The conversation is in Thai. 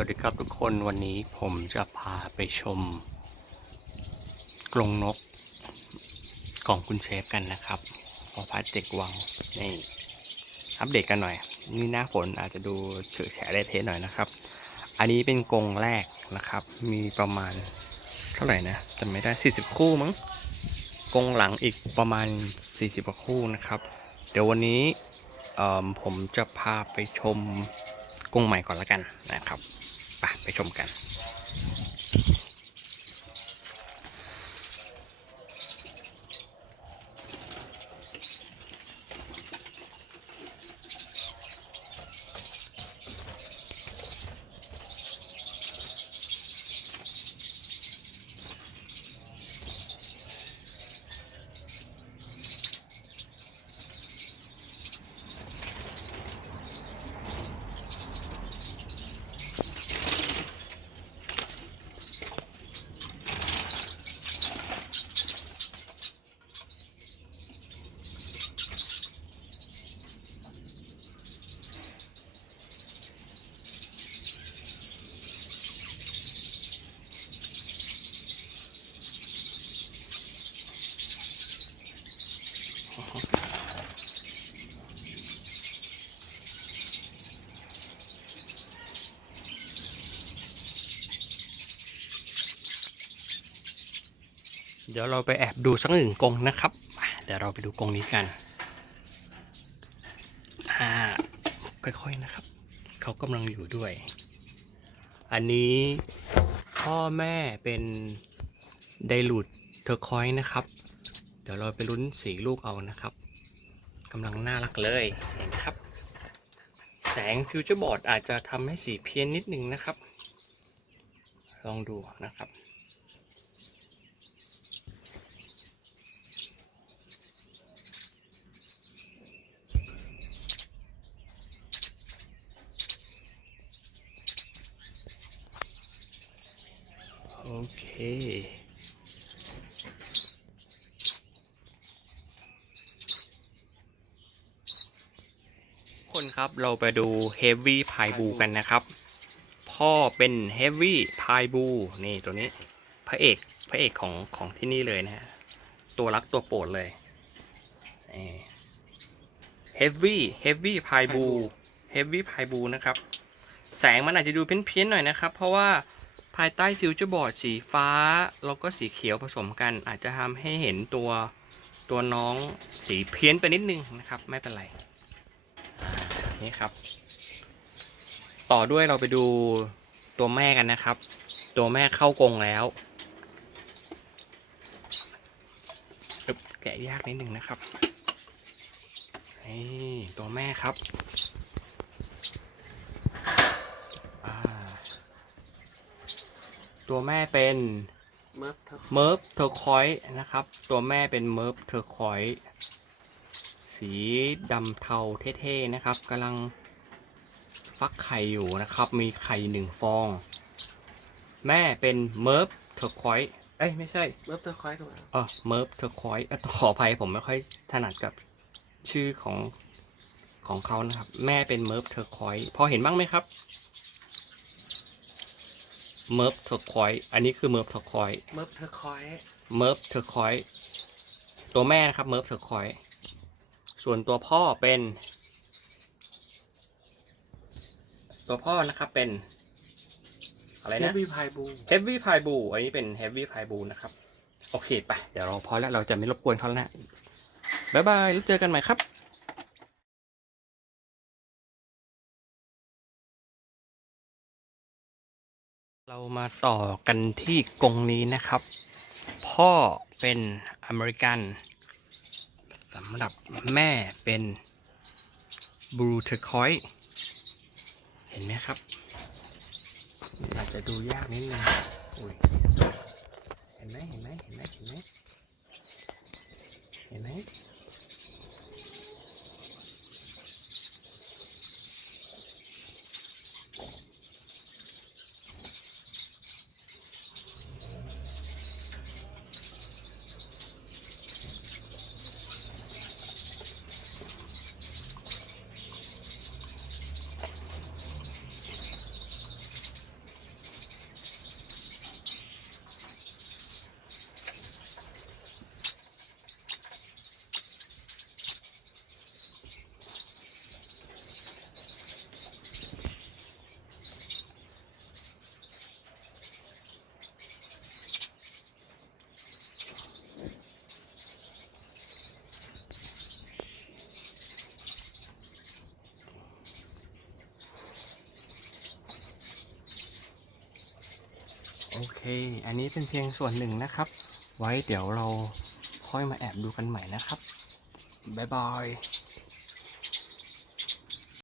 วัสดีครับทุกคนวันนี้ผมจะพาไปชม กรงนกของคุณเชฟกันนะครับของพัดเด็กวังนี่อัปเดตกันหน่อย นี่หน้าฝนอาจจะดูเฉอะแฉะได้เทะหน่อยนะครับ อันนี้เป็นกรงแรกนะครับ มีประมาณเท่าไหร่นะจำไม่ได้ 40 คู่มั้งกรงหลังอีกประมาณ 40กว่าคู่นะครับ เดี๋ยววันนี้ผมจะพาไปชมกรงใหม่ก่อนละกันนะครับ ไปชมกัน ดี๋ยวเราไปแอบดูสักหนึ่งกงนะครับ เดี๋ยวเราไปดูกงนี้กันอ่าค่อยๆนะครับ เขากำลังอยู่ด้วย อันนี้พ่อแม่เป็นไดรูดเทอร์คอยส์นะครับ เดี๋ยวเราไปลุ้นสีลูกเอานะครับกำลังน่ารักเลยเห็นครับ แสงฟิวเจอร์บอร์ดอาจจะทำให้สีเพี้ยนนิดนึงนะครับ ลองดูนะครับ คนครับเราไปดู Heavy p i บูกันนะครับ พ่อเป็น Heavy p i บูนี่ตัวนี้พระเอกพระเอกของของที่นี่เลยนะฮะตัวรักตัวโปรดเลยนี่ Heavy Heavy p i บู Heavy p i บูนะครับ แสงมันอาจจะดูเพี้ยนๆหน่อยนะครับ เพราะว่า ภายใต้ฟิวเจอร์บอร์ดสีฟ้า แล้วก็สีเขียวผสมกัน อาจจะทำให้เห็นตัวตัวน้องสีเพี้ยนไปนิดนึงนะครับ ไม่เป็นไรนี่ครับ ต่อด้วยเราไปดูตัวแม่กันนะครับ ตัวแม่เข้ากรงแล้วแกะยากนิดนึงนะครับนี่ตัวแม่ครับ อ่า ตัวแม่เป็นเมิร์ฟเทอร์เมิร์ฟเทอร์คอยส์นะครับ ตัวแม่เป็นเมิร์ฟเทอร์คอยส์สีดำเทาเท่ๆนะครับกำลังฟักไข่อยู่นะครับ มีไข่หนึ่งฟอง แม่เป็นเมิร์ฟเทอร์คอยส์เอ้ยไม่ใช่เมิร์ฟเทอร์คอยส์ถูกไหมเออเมิร์ฟเทอร์คอยส์ขออภัยผมไม่ค่อยถนัดกับชื่อของของเขานะครับ แม่เป็นเมิร์ฟเทอร์คอยส์พอเห็นบ้างไหมครับ เมิร์ฟเทอร์คอยส์อันนี้คือเมิร์ฟเทอร์คอยส์เมิร์ฟเทอร์คอยส์เมิร์ฟเทอร์คอยส์ตัวแม่นะครับเมิร์ฟเทอร์คอยส์ส่วนตัวพ่อเป็น ตัวพ่อนะครับเป็น อะไรเฮนะฟวี่พายบู Heavy p i บูอันนี้เป็น Heavy p i บูนะครับ โอเคไป เดี๋ยวเราพอแล้วเราจะไม่รบกวนเขาแล้วนะบ๊ายบาย แล้วเจอกันใหม่ครับ เรามาต่อกันที่กรงนี้นะครับ พ่อเป็นอเมริกันสำหรับแม่เป็นบลูเทอร์คอยเห็นไหมครับอาจจะดูยากนิดนึงเห็นไหมเห็นไหมเห็นไหมเห็นไหม โอันนี้เป็นเพียงส่วนหนึ่งนะครับ ไว้เดี๋ยวเราค่อยมาแอบดูกันใหม่นะครับ บ๊ายบาย